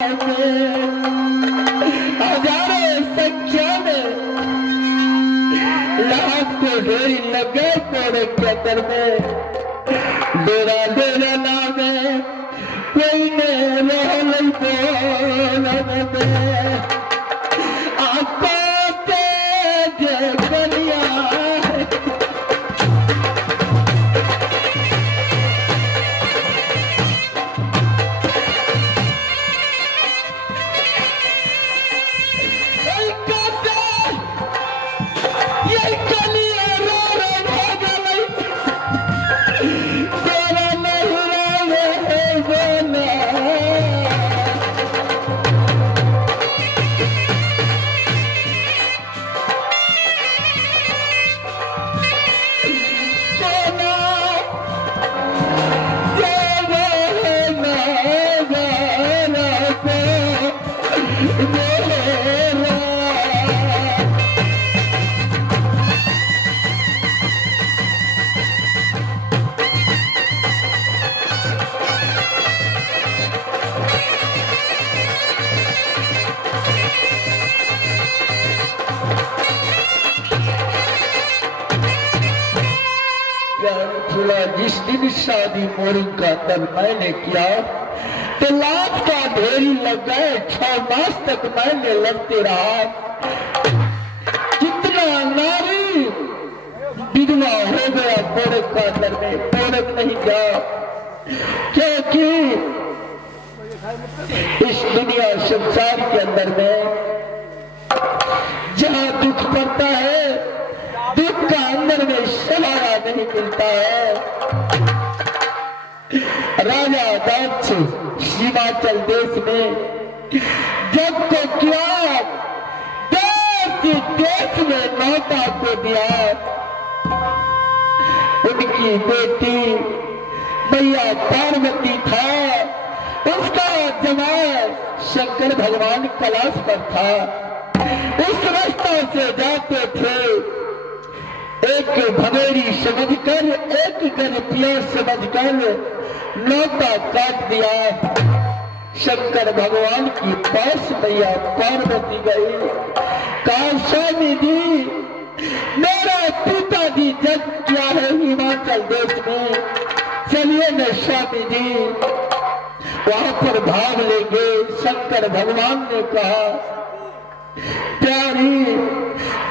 हजारों संख्या में लाख को ढेरी लगे कोड़े के अंदर में डेरा डेरा नाम है कोई ने रोल बोल आपको तेज बनिया जिस दिन शादी मोरी का तब मैंने किया तो लाख का ढेरी लग गए 6 मास तक मैंने लगते रहा जितना नारी विधवा हो गया पोड़क का अंदर में पोड़क नहीं गया क्योंकि इस दुनिया संसार के अंदर में जहां दुख पड़ता है दुख का अंदर में सहारा नहीं मिलता है। राजा दक्ष हिमाचल देश में जब को किया देश में नौता को दिया उनकी बेटी मैया पार्वती था उसका जमाई शंकर भगवान कैलाश पर था। उस रास्ता से जाते थे एक भगोरी समझकर एक गरपिया समझकर नौता काट दिया। शंकर भगवान की पास मैया पार्वती गई कहा स्वामी जी मेरा पिताजी जन्म किया है हिमाचल देश में चलिए न स्वामी जी वहां पर भाग लेंगे। शंकर भगवान ने कहा प्यारी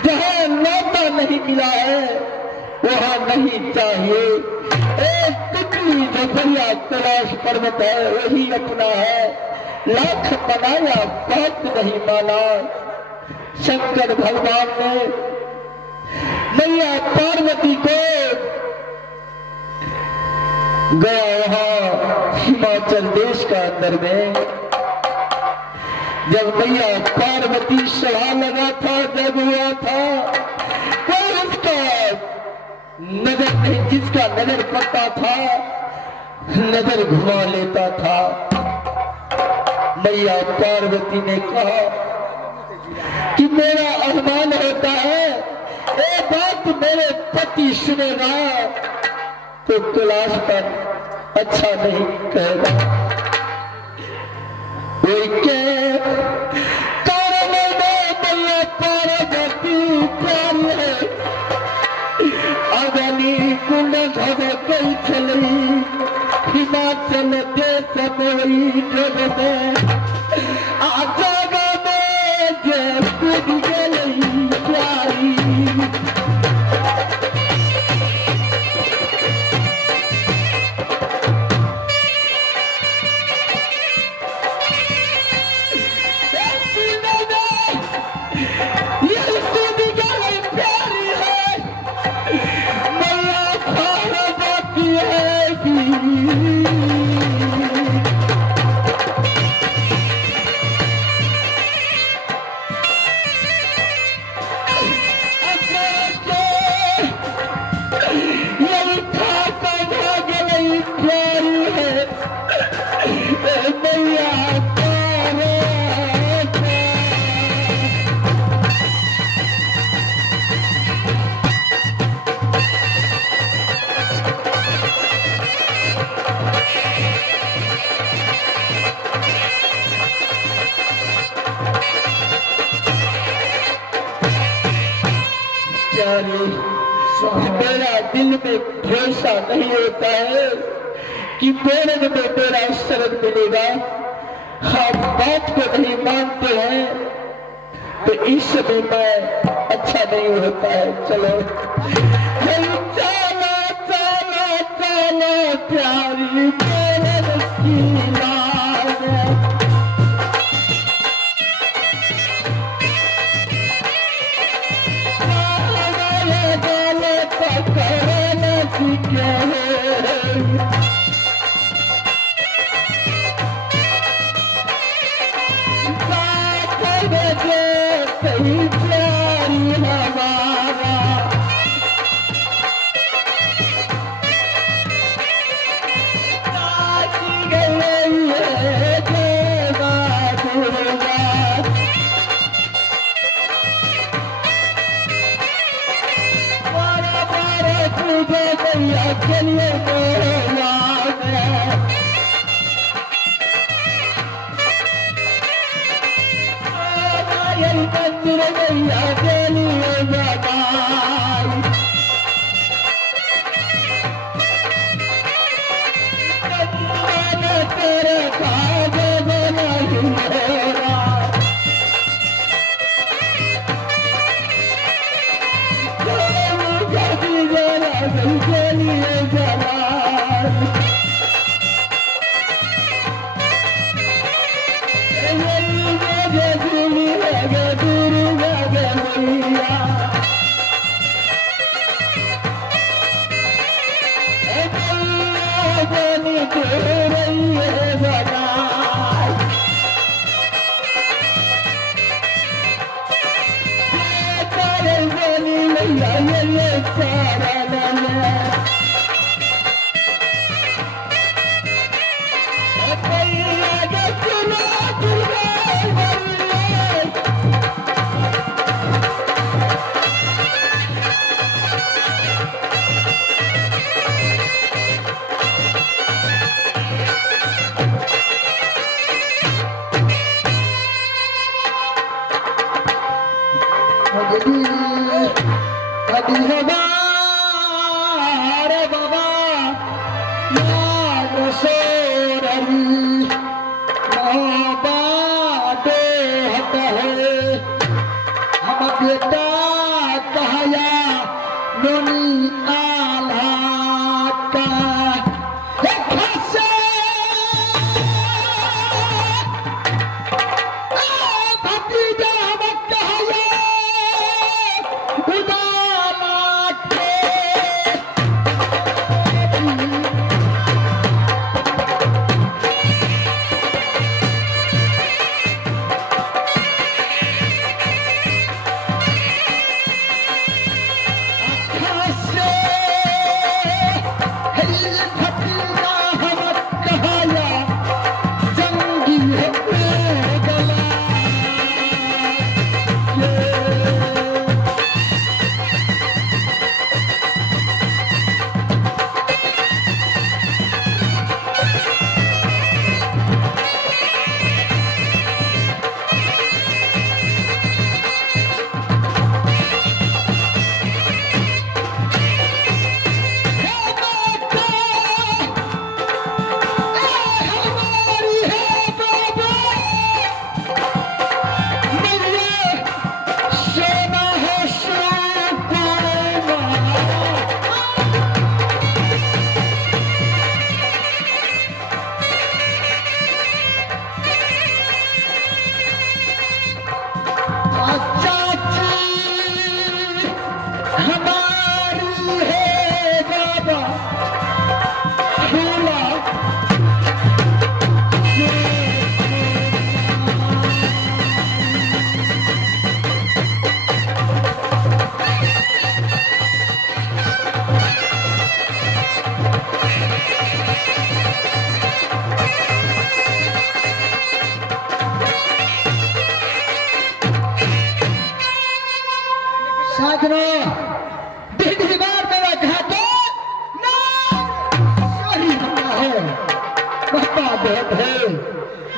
जहां नौता नहीं मिला है वहां नहीं चाहिए। एक तितली झोपड़िया कैलाश पर्वत है वही अपना है लाख मनाया बात नहीं माना। शंकर भगवान ने मैया पार्वती को गया वहां हिमाचल देश का अंदर में जब मैया पार्वती सभा लगा था जब हुआ था कोई उसका नजर नहीं जिसका नजर पड़ता था नजर घुमा लेता था। मैया पार्वती ने कहा कि मेरा अभिमान होता है ये बात मेरे पति सुनेगा तो कैलाश पर अच्छा नहीं कहेगा। हिमाचल देश में आजा प्यारी प्यारे, मेरा दिल में भरोसा नहीं होता है कि मेरे में मेरा शरण मिलेगा। हम बात को नहीं मानते हैं तो इस समय मैं अच्छा नहीं होता है। चलो चलो चलो चलो प्यारी मेरे की लाज,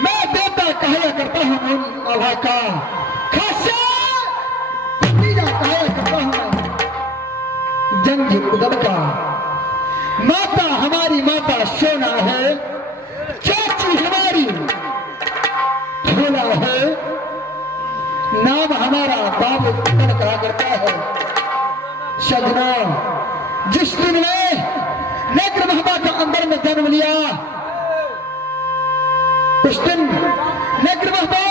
मैं देवता कहया करता हूँ अल्लाह का, खासा भतीजा कहया करता हूँ। जंग उदल का। माता हमारी माता सोना है, चाची हमारी फूला है, नाम हमारा बाबू उदल कहा करता है। सजना जिस दिन ने नेत्र महबा के अंदर में जन्म लिया, उस दिन नेत्र महबा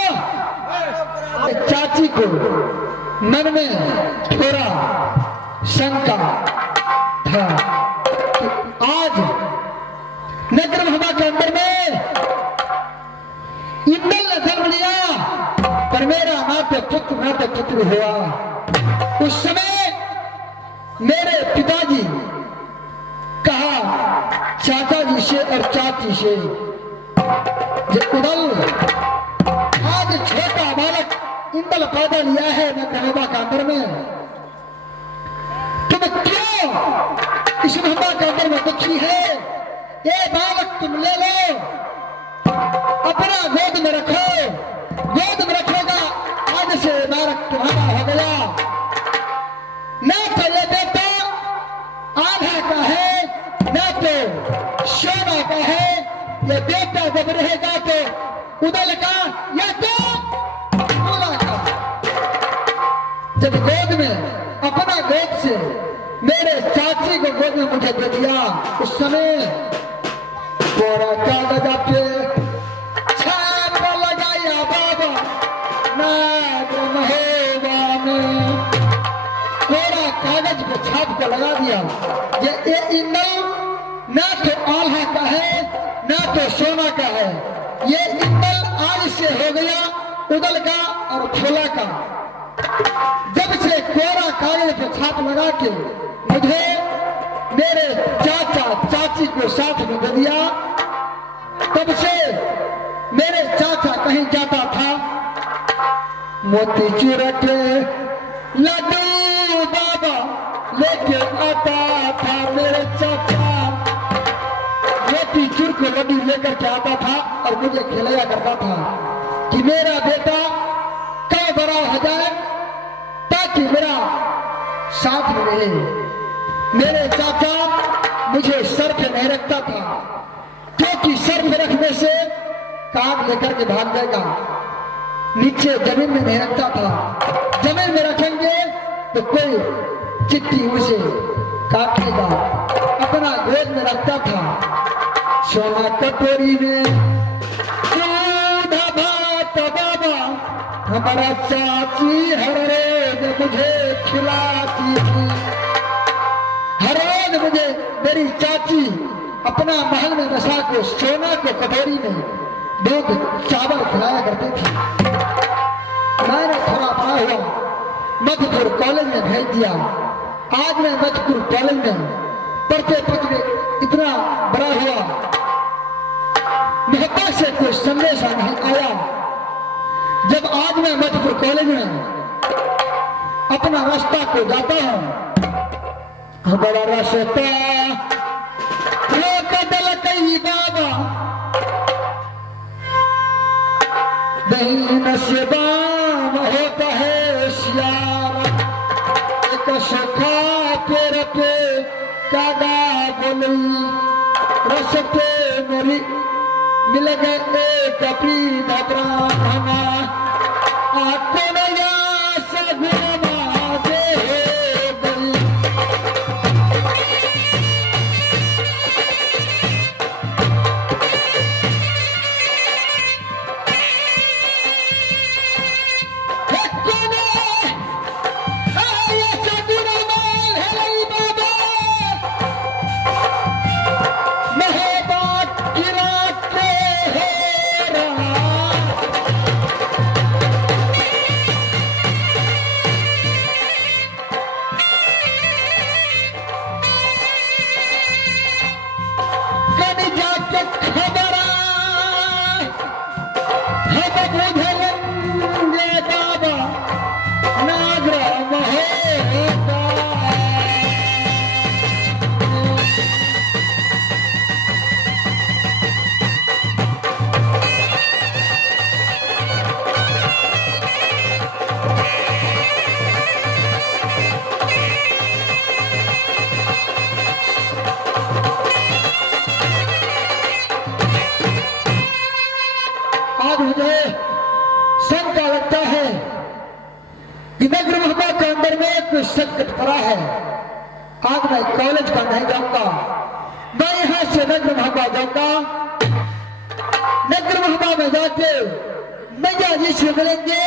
चाची को मन में थोड़ा शंका था कि आज नेत्र महबा के अंदर में इंदल ने जन्म लिया, पर मेरा नाते पुत्र हुआ। उस समय मेरे पिताजी कहा चाचा जी से और चाची से, जे उदल आज छोटा बालक इंदल पैदा लिया है नेत्र महबा के अंदर में, तुम क्यों इस महबा के अंदर में दुखी है? ये बालक तुम ले लो, अपना गोद में रखो, गोद में रखोगा, आज से बालक तुम्हारा हो गया। न तो ये बेटा आधा का है, न तो सोना का है। ये बेटा जब रहेगा तो उदल का या तो फूला का। जब गोद में अपना गोद से मेरे चाची को गोद में मुझे दे दिया, उस समय पूरा कागज पे छाप लगाया बाबा नेत्र महबा में, पूरा कागज पे छाप को लगा दिया। ये इंदल ना तो आल्हा का है, ना तो सोना का है। ये इंदल आज से हो गया उदल का और फूला का। जब से कोरा कागज पे छाप लगा के मुझे मेरे चाचा चाची को साथ में दे दिया, तब से मेरे चाचा कहीं जाता था, मोती चूर के लड्डू बाबा लेके आता था। मेरे चाचा मोती चूर के लड्डू लेकर के आता था और मुझे खिलाया करता था कि मेरा बेटा कब बड़ा हो जाए ताकि मेरा साथ में रहे। मेरे चाचा मुझे सर पे नहीं रखता था, क्योंकि सर पे रखने से काग लेकर के भाग जाएगा। नीचे जमीन में नहीं रखता था, जमीन में रखेंगे तो कोई चिट्ठी उसे काटेगा। अपना गोद में रखता था, सोना कटोरी में दूध भात बाबा हमारा चाची हर रोज मुझे खिलाती थी। हर रोज मुझे मेरी चाची अपना महल में बसा को सोना को कटोरी में दूध चावल खिलाया करती थी। मैंने थोड़ा बड़ा हुआ, मधुपुर कॉलेज में भेज दिया। आज मैं मधुपुर कॉलेज में पढ़ते पढ़ते इतना बड़ा हुआ, महबा से कोई संदेश नहीं आया। जब आज मैं मधुपुर कॉलेज में अपना रास्ता को जाता हूँ, बड़ा रास्ता कदल कई बाबा दही नशेबाम होता है श्याम, एक सुखा पेड़ पे कागा बोली रसते मेरी मिल गए एक प्रीत ब्राह्मणा आपको नया सगुना दे गई। शंका लगता है कि नगर महबा के अंदर में कुछ संकट पड़ा है। आज मैं कॉलेज का नहीं जाऊंगा, मैं यहां से नगर महबा जाऊंगा। नगर महबा में जाके मैया जी से मिलेंगे।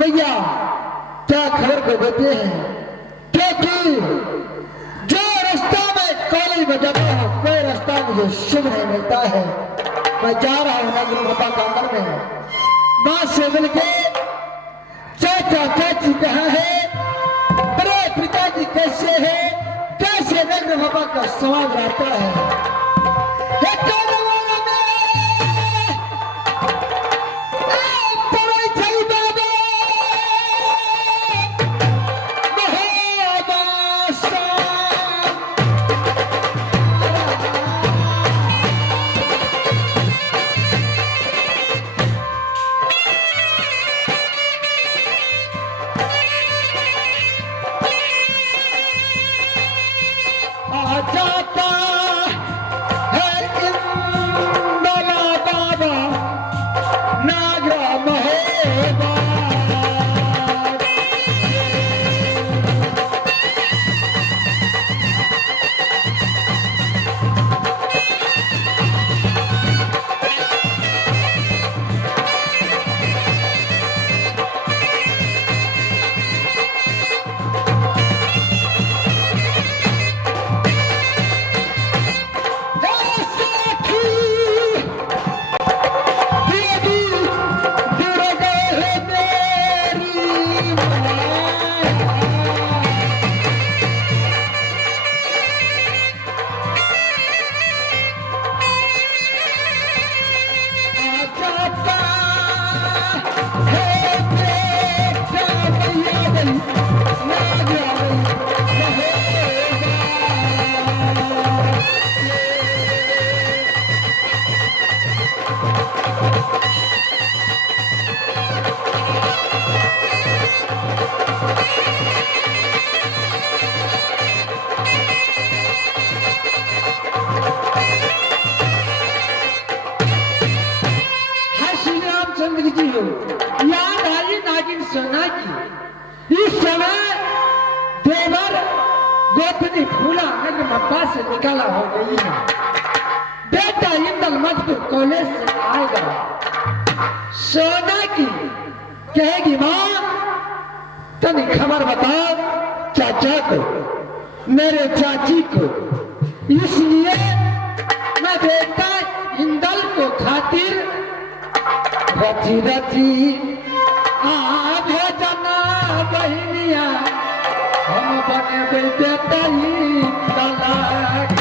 मैया क्या खबर को देते हैं, क्योंकि जो रास्ता में कॉलेज में जाता हूं कोई रास्ता मुझे शुभ नहीं मिलता है। मैं जा रहा हूं नगर महबा के अंदर में, मां से मिलके चाचा चाची कहाँ है, बड़े पिताजी कैसे है, कैसे नगर महबा का समाज रहता है। याद आई नागिन सोना की। इस समय देवर गोपनी फूला नगर महबा से निकाला हो गई है। बेटा इंदल मजदूर कॉलेज से आएगा। सोना की कहेगी माँ तनी खबर बता चाचा को, मेरे चाची को, इसलिए मैं बेटा इंदल को खातिर रची रची भोजना बहनिया हम बने बेटा ही तलाक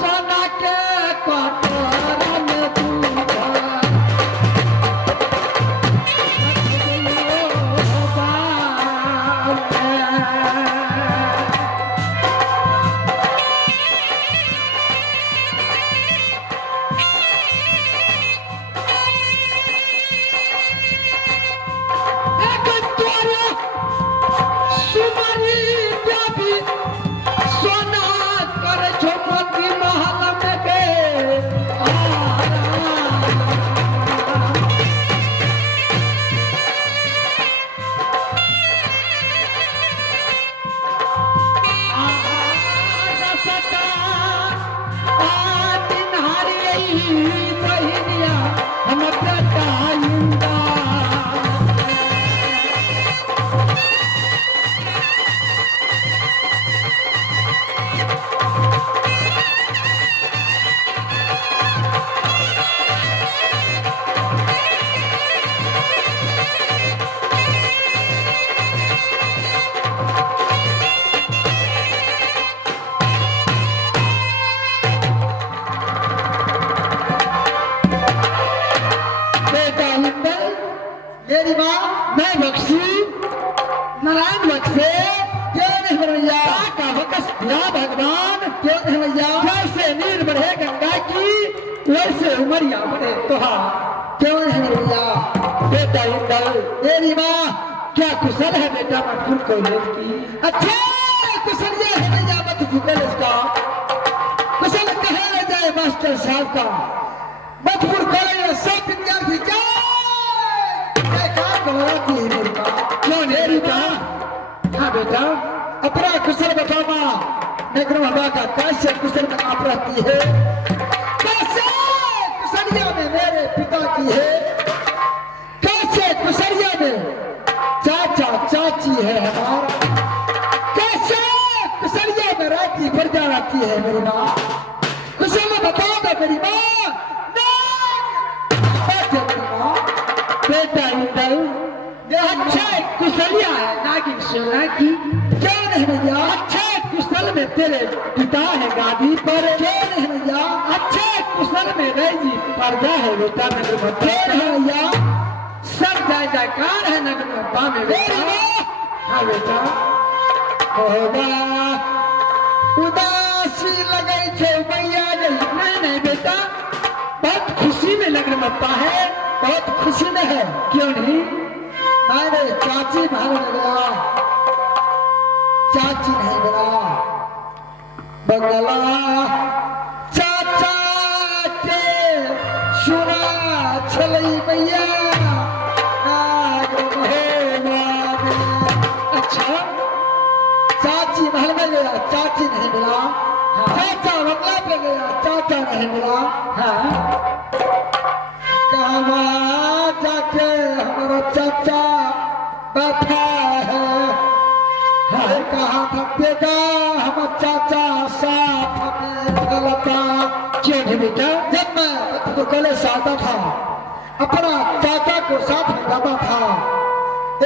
सोना के कटोरा में दूध मेरी माँ मैं बख्शी नारायण बख्शे क्यों नहीं भैया का बकस दिया भगवान क्यों नहीं भैया जैसे नीर बढ़े गंगा की वैसे उमरिया बढ़े तुहार क्यों नहीं भैया बेटा इंदल मेरी माँ क्या कुशल है बेटा मधुपुर कॉलेज की। अच्छा कुशल ये है भैया मधुपुर कॉलेज का कुशल कहा जाए मास्टर साहब का मधुपुर कॉलेज में सब विद्यार्थी क्या कुशल बताना नगर बाबा का कैसे कुशल में आप रहती है, कैसे कुशलिया में मेरे पिता की है, कैसे कुशलिया में चाचा चाची है हमारा, कैसे कुशलिया में रहती प्रजा रहती है मेरी माँ, कुशल में बताओगे मेरी माँ। बेटा इंदल अच्छा कुशलिया है नागिन सोना की, क्यों नहीं भैया, अच्छे कुशल में तेरे पिता है गादी पर, क्यों नहीं भैया, अच्छे कुशल में रही प्रजा है बेटा नगर क्यों नहीं भैया, सब जय जयकार है नगर में बेटा। हाँ बेटा होगा उदासी लगे छे भैया गई, नहीं नहीं बेटा बहुत खुशी में लग रहा है, बहुत खुशी में है, क्यों नहीं मैंने चाची भाग गया, चाची नहीं मिला बंगला चाचा के सुना छलई भैया अच्छा चाची महल में गया, चाची नहीं मिला, चाचा बंगला पे गया, चाचा नहीं मिला, हाँ कहाँ जाके हमारा चाचा बैठा है, हाँ कहाँ थकेगा हमारा चाचा साथ में चलता, क्यों नहीं बेटा जब मैं तो कॉलेज से आता था अपना चाचा को साथ में जाता था,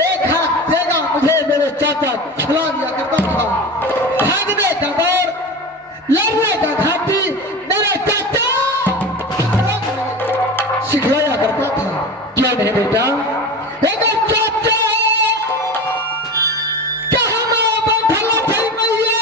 एक हाथ देगा मुझे मेरे चाचा खिला दिया करता था, भागने का दौर लड़ने का घाटी मेरे चाचा सिखलाया करता था, क्यों नहीं बेटा अगर चाचा कहाँ मैं बैठल थी मैया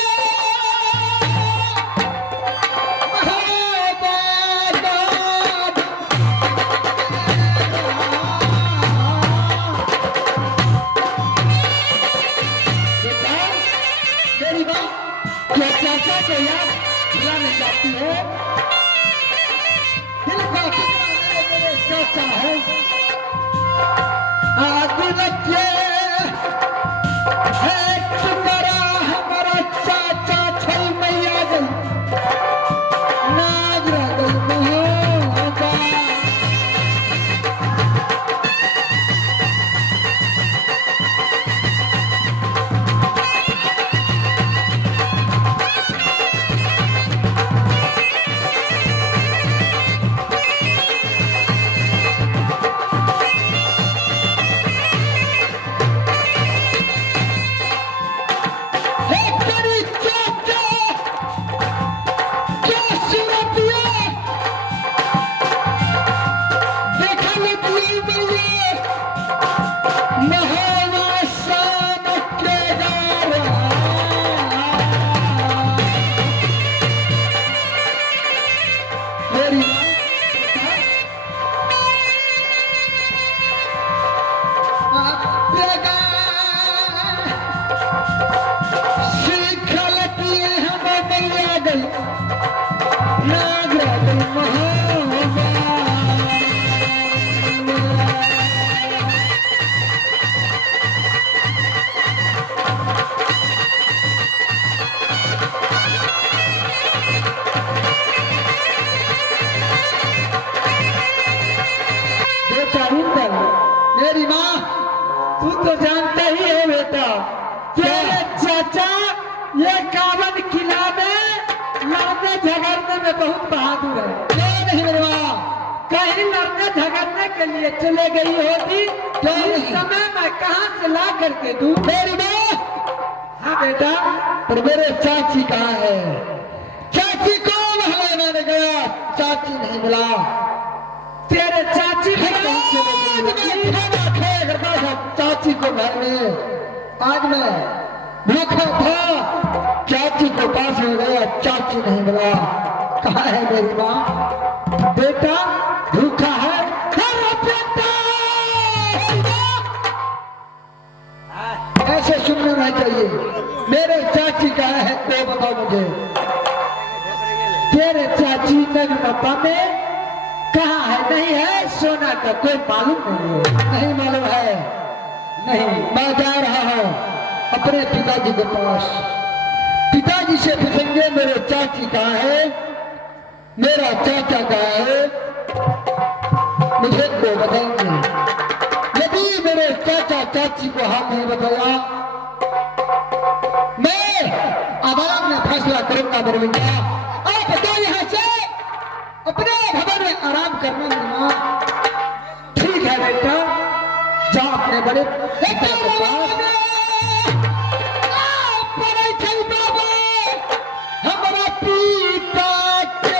बेटा मेरी माँ क्या चाचा को याद खिलाने जाती है, दिल का टुकड़ा मेरे चाचा है, दिल के है टुकड़ा हमारा चाचा छल मैया गई नागरा गई मोहब्बत। मेरी माँ तू तो जानता ही है बेटा तेरे चाचा ये कावन किला में लड़ने झगड़ने में बहुत बहादुर है, क्यों नहीं मेरी माँ, कहीं लड़ने झगड़ने के लिए चले गई होती तो इस समय मैं कहाँ से ला करके दूं। मेरी माँ हाँ बेटा पर मेरे चाची कहाँ है, चाची को महल मैंने गया, चाची नहीं मिला, तेरे चाची भी कहीं चले गई होती। चाची को घर में आज मैं भूखा था, चाची को पास हो गया, चाची नहीं मिला, कहाँ है मेरी माँ, बेटा भूखा है, खाना बेटा ऐसे सुनना नहीं चाहिए, मेरे चाची कहाँ है तो बताओ मुझे, तेरे चाची नगरपा में कहाँ है, नहीं है सोना का कोई मालूम नहीं है, नहीं मालूम है, नहीं मैं जा रहा हूँ अपने पिताजी के पास, पिताजी से पूछेंगे मेरे चाची कहाँ है, मेरा चाचा कहाँ है, मुझे वो बताएंगे। यदि मेरे चाचा चाची को हाथ नहीं बताया, मैं आवाम में फैसला करूंगा दरमिया। आप बताओ यहाँ से अपने भवन में आराम करना मेरा। ठीक है बेटा, जा अपने बड़े पिता के पास। हमारा पिता के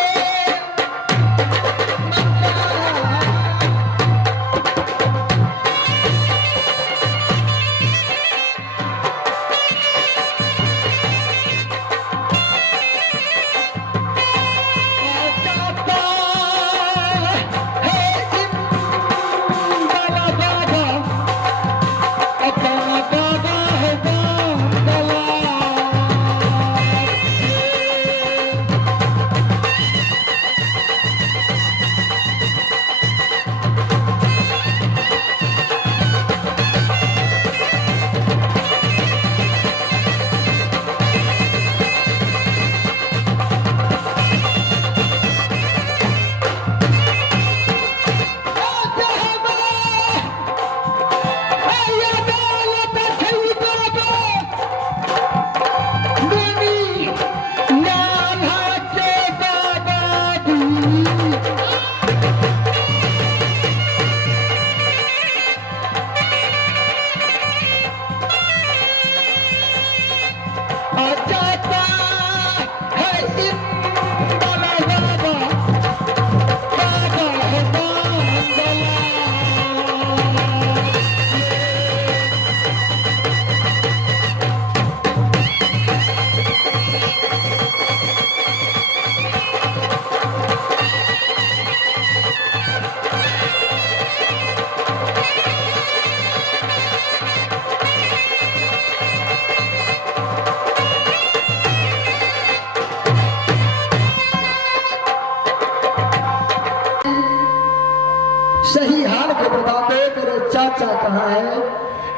सही हाल को बता दो, मेरे चाचा कहाँ है,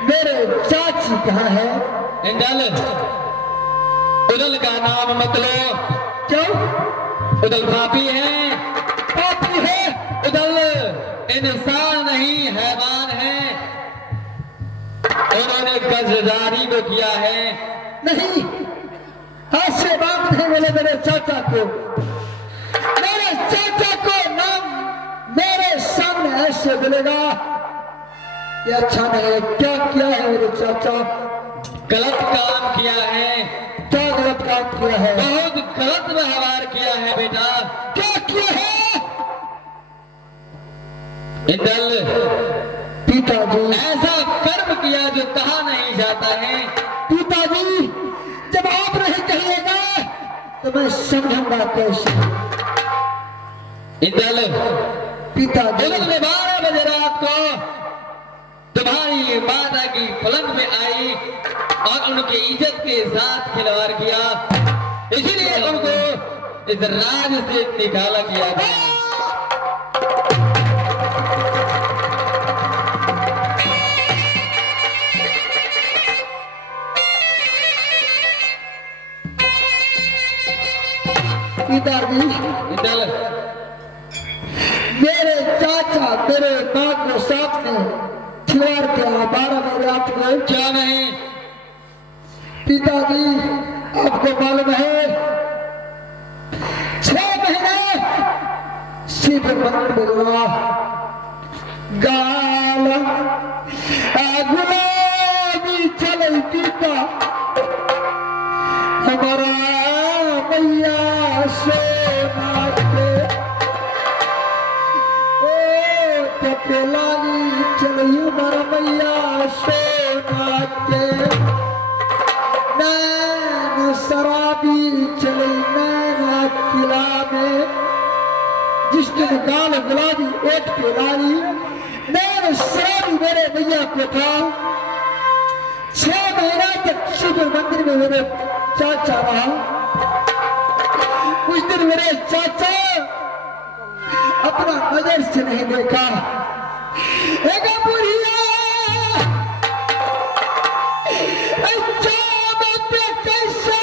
मेरे चाची कहाँ है। इंदल, उदल का नाम मत लो। क्यों? उदल पापी है, पापी है? उदल इंसान नहीं हैवान है। उन्होंने कर्जदारी को किया है। नहीं, आज से बात नहीं बोले मेरे चाचा को। मेरे चाचा को नाम मेरे सामने ऐसे बोलेगा, ये अच्छा नहीं है। क्या किया है मेरे चाचा? गलत काम किया है। क्या गलत काम किया है? बहुत गलत व्यवहार किया है बेटा। क्या किया है? इंदल, पिताजी, ऐसा कर्म किया जो कहा नहीं जाता है। पिताजी, जब आप नहीं कहिएगा तो मैं समझूंगा कैसे। इंदल, पिताजी, उन्होंने 12 बजे रात को तुम्हारी माता की पलंग में आई और उनकी इज्जत के साथ खिलवाड़ किया, इसीलिए उनको इस राज से निकाला किया गया। पिताजी, इंदल, मेरे चाचा मेरे माँ को सामने खिलवाड़ किया 12 बजे रात को। क्या नहीं? पिताजी, आपको मालूम है 6 महीने शिव मंदिर में गाल गुलाबी चल पीता हमारा मैया सोना के ओ तपेलानी चली हमारा मैया सोना के नैन शराबी चली नैना किला में जिस दिन गाल गुलाबी ओट के लाली नैन शराबी मेरे मैया को था। 6 महीना तक शिव मंदिर में मेरे चाचा रहा। उस दिन मेरे चाचा अपना नजर से नहीं देखा। एक बुढ़िया कैसा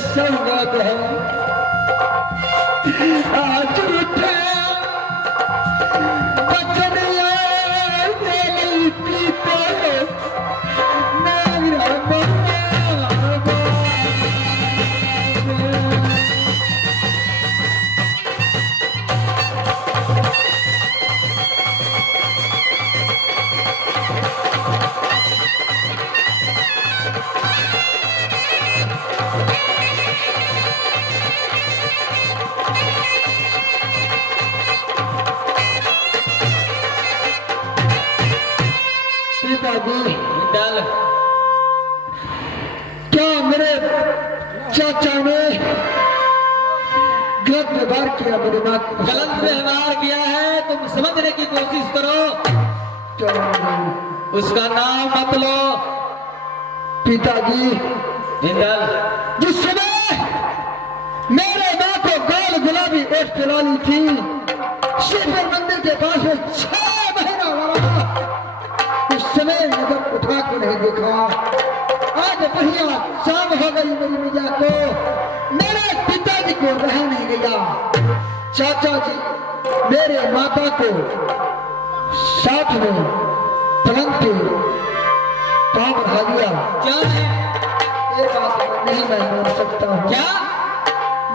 सौगात है। आज उठे बचन याद पीता मेरा पिताजी डल क्या मेरे चाचा ने गलत व्यवहार किया मेरे माँ को? गलत व्यवहार किया है, तुम समझने की कोशिश करो। क्या उसका नाम मत लो। पिताजी हिंदल जिस समय मेरे माँ को गाल गुलाबी ओट पिलानी थी, शिव मंदिर के पास में 6 महीना वाला उस समय नजर उठा के नहीं देखा। आज बढ़िया शाम हो गई मेरी मैया को, मेरे पिताजी को रह नहीं गया। चाचा जी मेरे माता को साथ में पलंग पे पाँव बढ़ा दिया। क्या है? ये बात नहीं मैं मान सकता हूँ। क्या?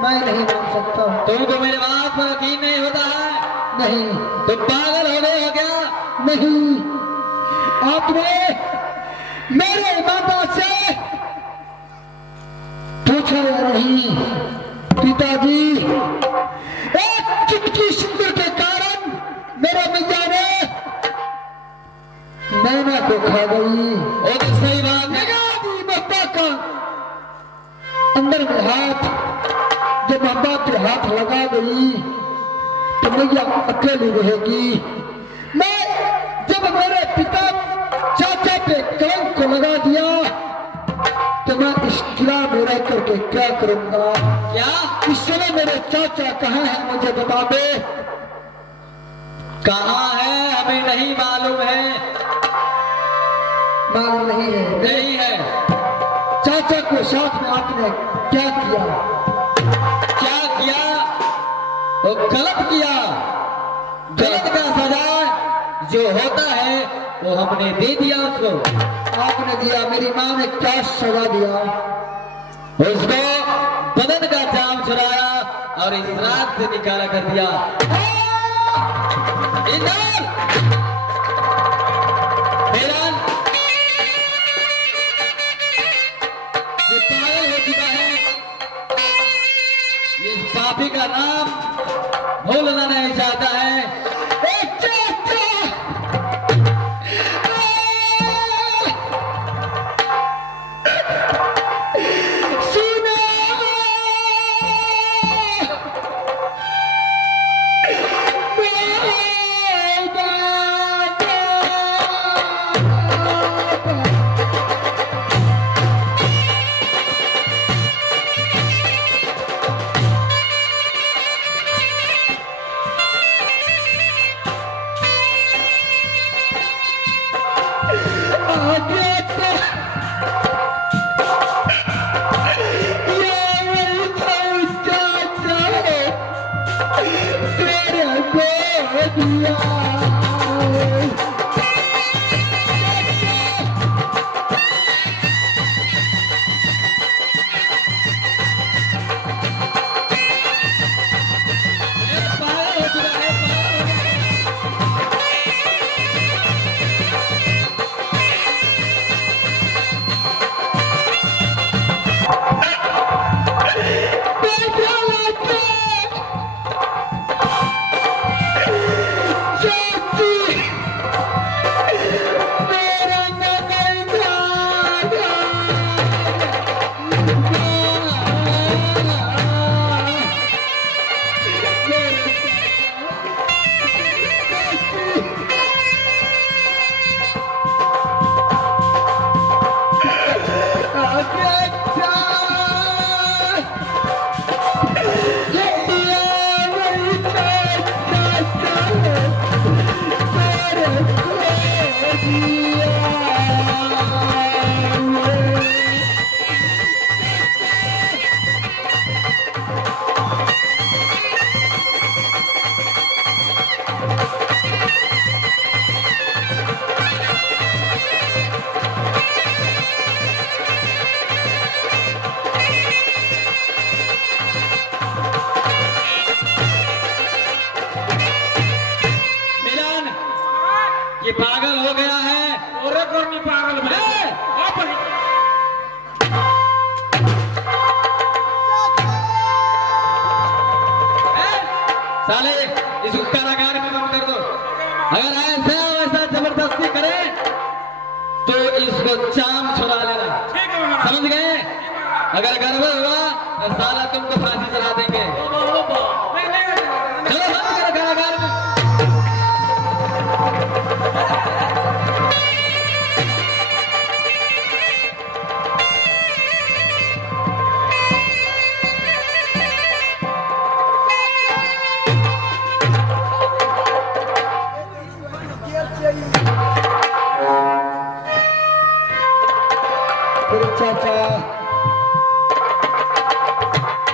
मैं नहीं मान सकता हूँ। तुमको मेरे बात पर यकीन नहीं होता है? नहीं तुम पागल हो गए हो क्या? नहीं, आपने मेरे माता से पूछा या नहीं? पिताजी एक चुटकी सिंदूर के कारण मेरा मैया ने नैना को खा गई। वो तो सही बात है। दी बाबा का अंदर में हाथ, जब बाबा पे हाथ लगा गई तो मैया अकेली रहेगी। मैं जब मेरे पिता चाचा पे कलंक को लगा दिया तो मैं इस किला में रह करके क्या करूंगा? क्या? इस समय मेरे चाचा कहाँ हैं मुझे बता दे। कहाँ है हमें नहीं मालूम है। मालूम नहीं है? नहीं है। चाचा को साथ में आपने क्या किया? क्या किया? वो गलत किया। गलत का सजा जो होता है वो हमने दे दिया उसको। आपने दिया? मेरी माँ ने क्या सजा दिया? उसको बदन का जाम छुड़ाया और इस रात से निकाला कर दिया। इंदर! बेलाल! ये पागल हो चुका है। इस पापी का नाम भूलना नहीं चाहता है। कर्मी पागल भए अपन साले इस कारागार में बंद कर दो। अगर ऐसा वैसा जबरदस्ती करे तो इसको चाम छुड़ा लेना, ठीक है महाराज। समझ गए? अगर गड़बड़ हुआ तो साला तुमको फांसी चढ़ा देंगे। चलो बंद करो कारागार में। फिर चाचा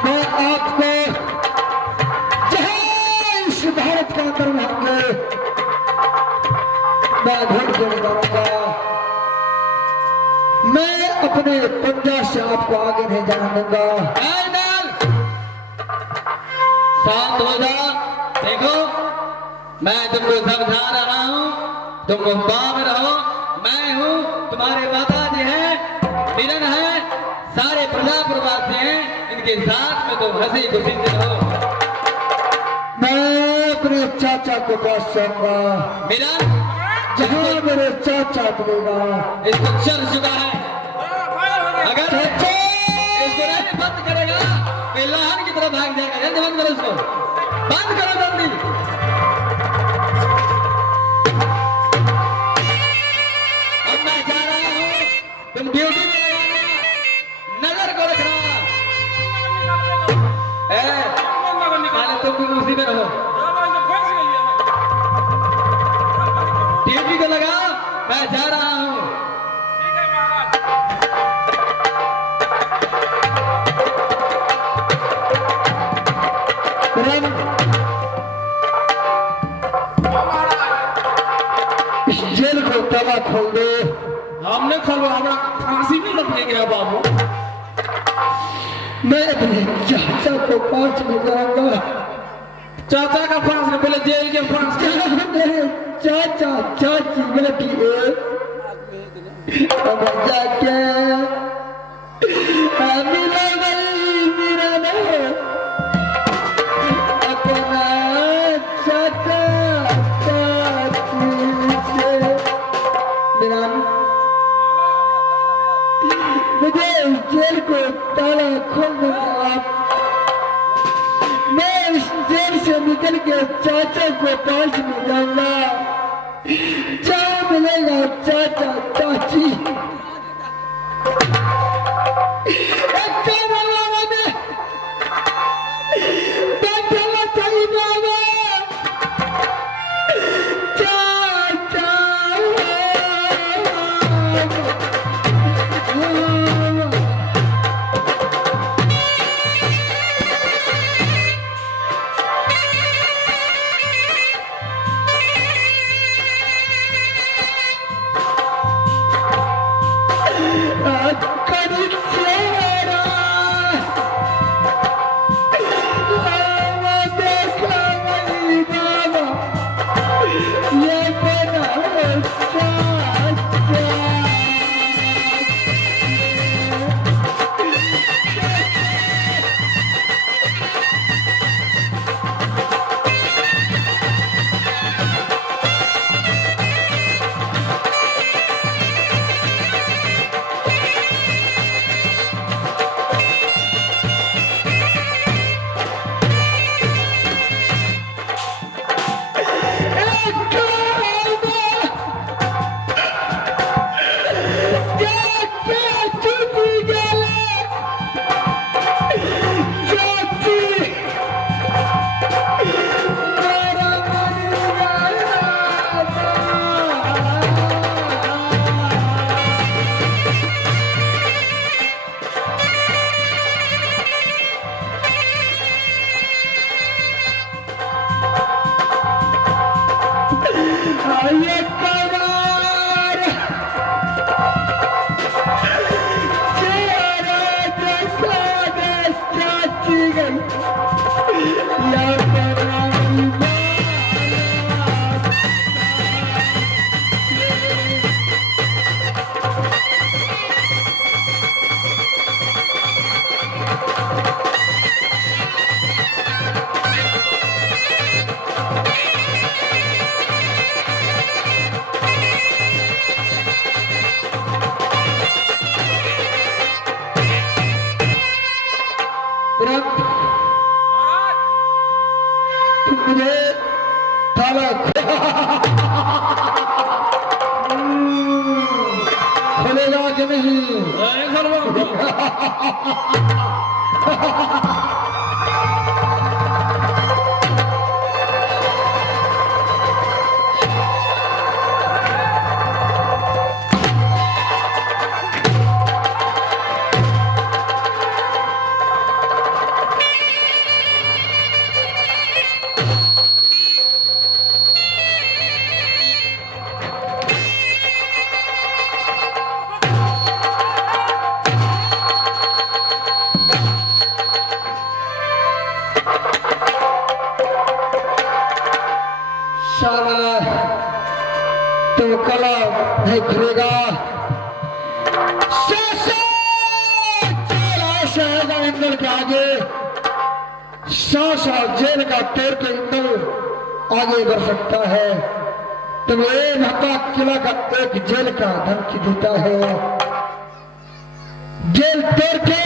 मैं आपको जहां इस भारत के अंदर होंगे मैं ढूंढ के निकालूंगा। मैं अपने पंजा से आपको आगे नहीं जाने दूंगा। शांत हो जा। देखो मैं तुमको समझा रहा हूँ, तुम गुफा में रहो। मैं हूँ तुम्हारे माता जी हैं, मिलन है, सारे प्रजा प्रवासी हैं, इनके साथ में तुम हंसी खुशी से रहो। मैं अपने चाचा को पास जाऊंगा। मिलन जहां मेरे चाचा मिलेगा इसको चल चुका है। अगर चाचा इसको नहीं बंद करेगा तो लाहन की तरफ भाग जाएगा। जल्दी बंद करो इसको, बंद करो जल्दी। अब मैं जा रहा हूँ, तुम ड्यूटी में लगाना, नजर को रखना। साले तुम भी उसी में रहो, ड्यूटी को लगाओ। मैं जा रहा हूँ। इस जेल को ताला खोल दो। हमने खोलो, हमारा फांसी भी लग गया बाबू। मैं अपने चाचा को पास में जाऊंगा। चाचा का फांस ने बोले जेल के फांस के मेरे चाचा चाची बेटी अब जाके मिला नहीं मेरा नहीं अपना चाचा चाची से मेरा मुझे इस जेल को ताला खोल दो आप। मैं इस जेल से निकल के चाचा को पास में जाऊंगा। जहाँ मिलेगा चाचा चाची एक बाबा ने बैठा सही बाबा चाचा खेलेगा कि नहीं? ए खलवा शाबाश, तो कला नहीं खुलेगा। इंदल के आगे सासा जेल का तोड़ के इंदल आगे बढ़ सकता है। तुम ये महता किला का एक जेल का धमकी देता है, जेल तोड़ के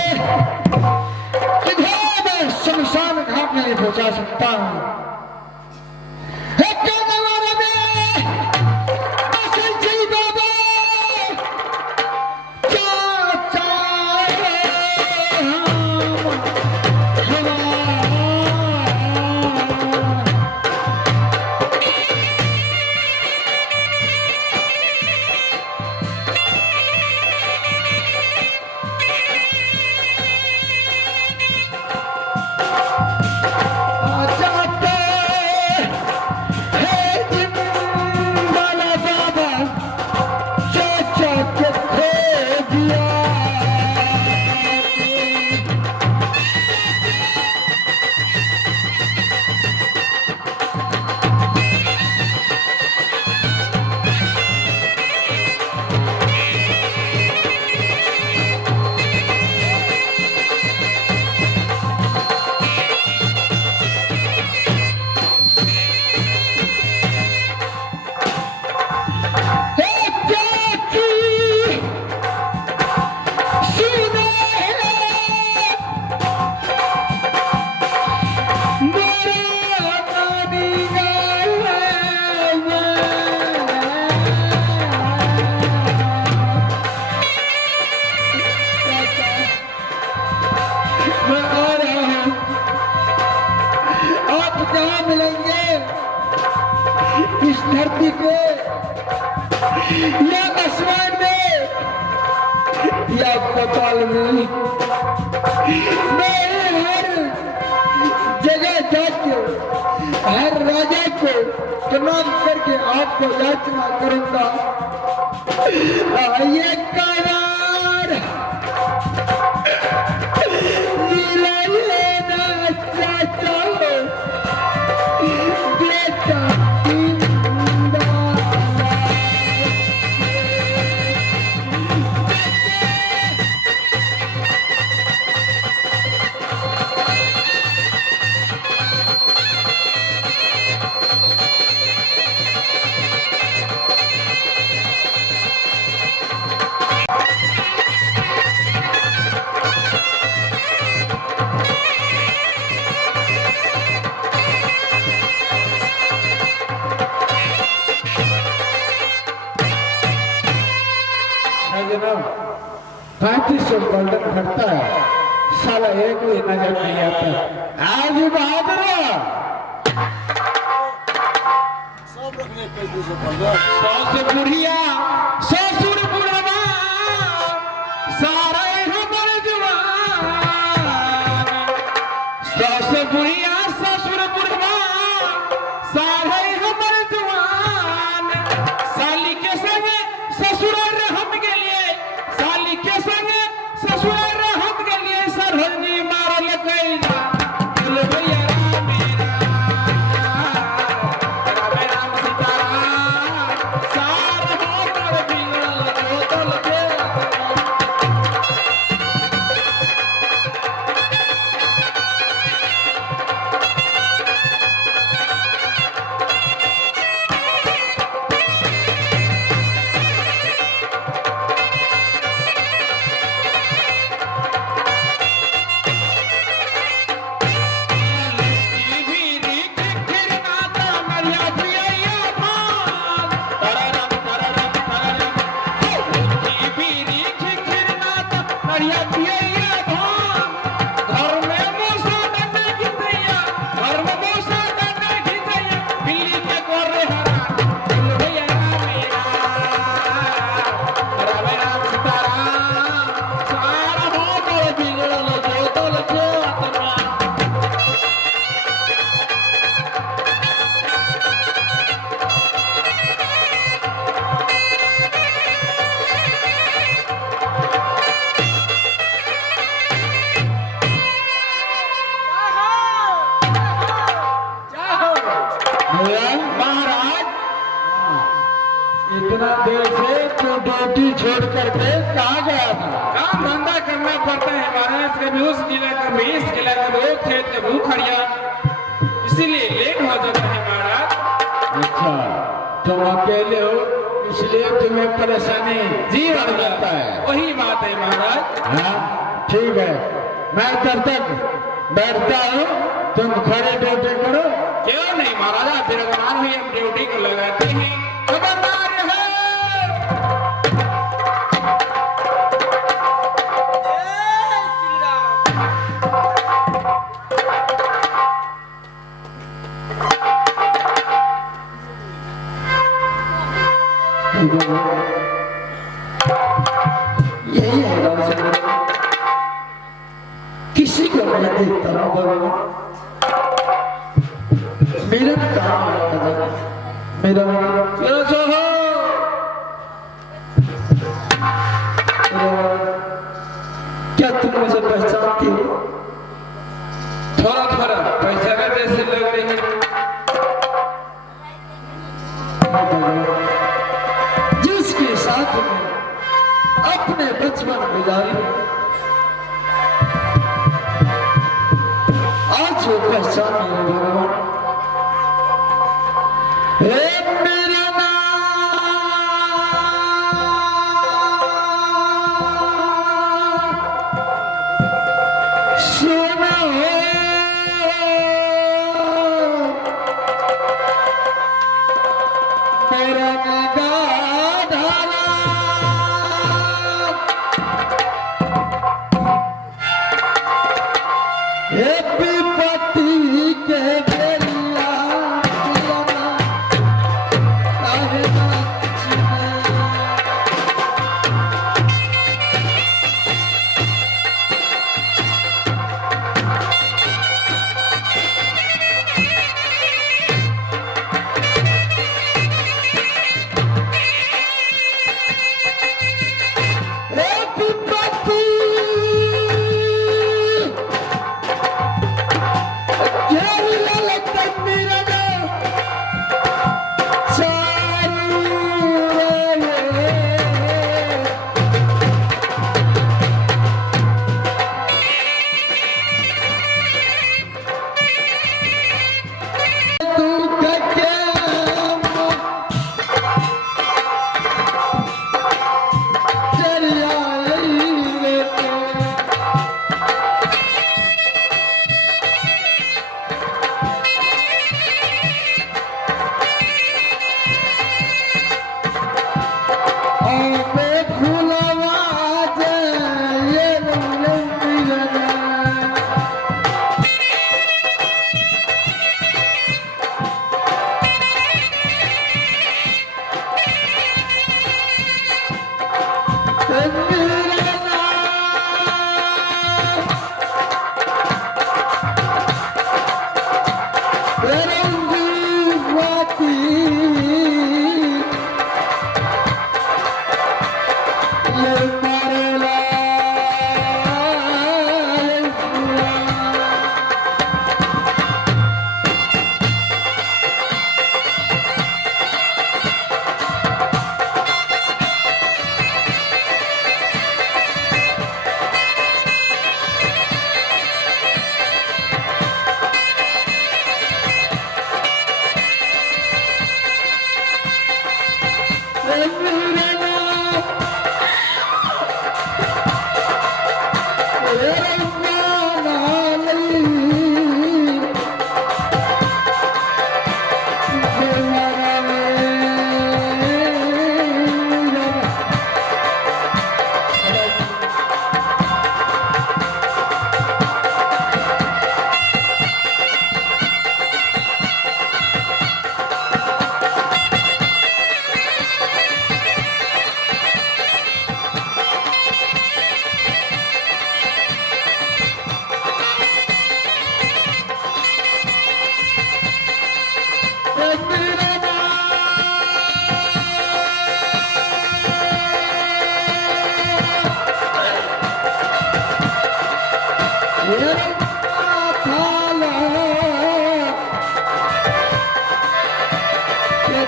किधर मैं शमशान घाट में पहुंचा सकता हूं। इस धरती पे या आसमान में या पाताल में, मैं हर जगह जाके हर राजा को प्रणाम करके आपको याचना करूंगा। ये कार चाचा बेटा जनाब 3500 गोल्डन घटता है, साला एक भी नजर नहीं आता। आज बहादुर से बुढ़िया ससुर बुढ़वा सारा हमर जवान, से बुढ़िया ससुर बुढ़वा सारा हमर जवान, साली के संग ससुर हम के लिए, साली के संग ससुर हम के लिए सरहदी मारल कैला बोल भैया राम राम सीताराम सार हमर बिगड़ल छोड़कर के कहाँ गया था? काम धंधा करना पड़ता है महाराज, कभी उस किला कभी इस किला, कभी वो खेत कभी वो खड़िया, इसीलिए लेट हो जाता है महाराज। अच्छा, तुम अकेले हो इसलिए तुम्हें परेशानी जी बढ़ जाता है। वही बात है महाराज। हाँ ठीक है, मैं तब तक बैठता हूँ, तुम खड़े ड्यूटी करो। क्यों नहीं महाराज, आप विराजमान हुई, हम ड्यूटी को लगाते हैं। खबरदार है। यही है रामचंद्र, किसी को मैं देखता हूँ भगवान, मेरा काम है, मेरा जो हो क्या तुम मुझे पहचानती हो? थोड़ा थोड़ा पैसा जैसे लग रही है। जिसके साथ में अपने बचपन गुजारी, आज वो पहचान मेरे भगवान। हे मेरा नाम सुनो, मेरा गाढ़ा हे विपत्ति के बेरिया लगा, काहे नाच में। हे विपत्ति घेरिया लगता मेरा नाम, चारू रे। दुख के चरिया रे। ओबे फुलवा जाए रंगीला, मेरा नाम रंगीवाती, ये मारेला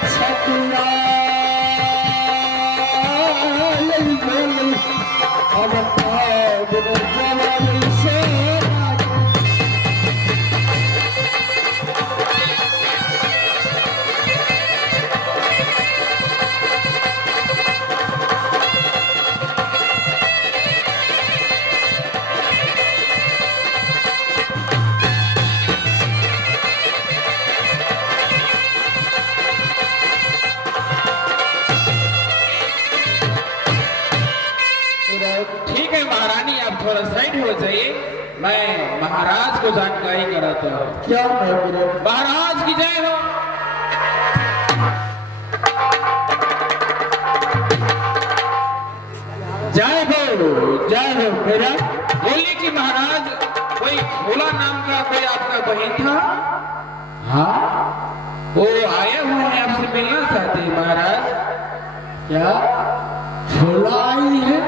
छतिया अब तो जवानी से ठीक है महारानी, आप थोड़ा साइड हो जाइए, मैं महाराज को जानकारी कराता हूँ। क्या मैं मेरे महाराज की जय हो। जय हो मेरा। बोलिए कि महाराज कोई भोला नाम का कोई आपका बहन था, हाँ वो आए हुए हैं आपसे मिलना चाहते हैं महाराज। क्या फूला आई है?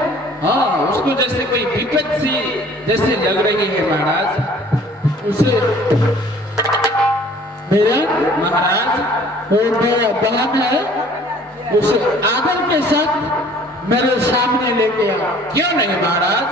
हाँ, उसको जैसे कोई विपत सी जैसे लग रही है महाराज। उसे मेरा महाराज वो मेरा बहन है, उसे आदर के साथ मेरे सामने लेके आ। क्यों नहीं महाराज,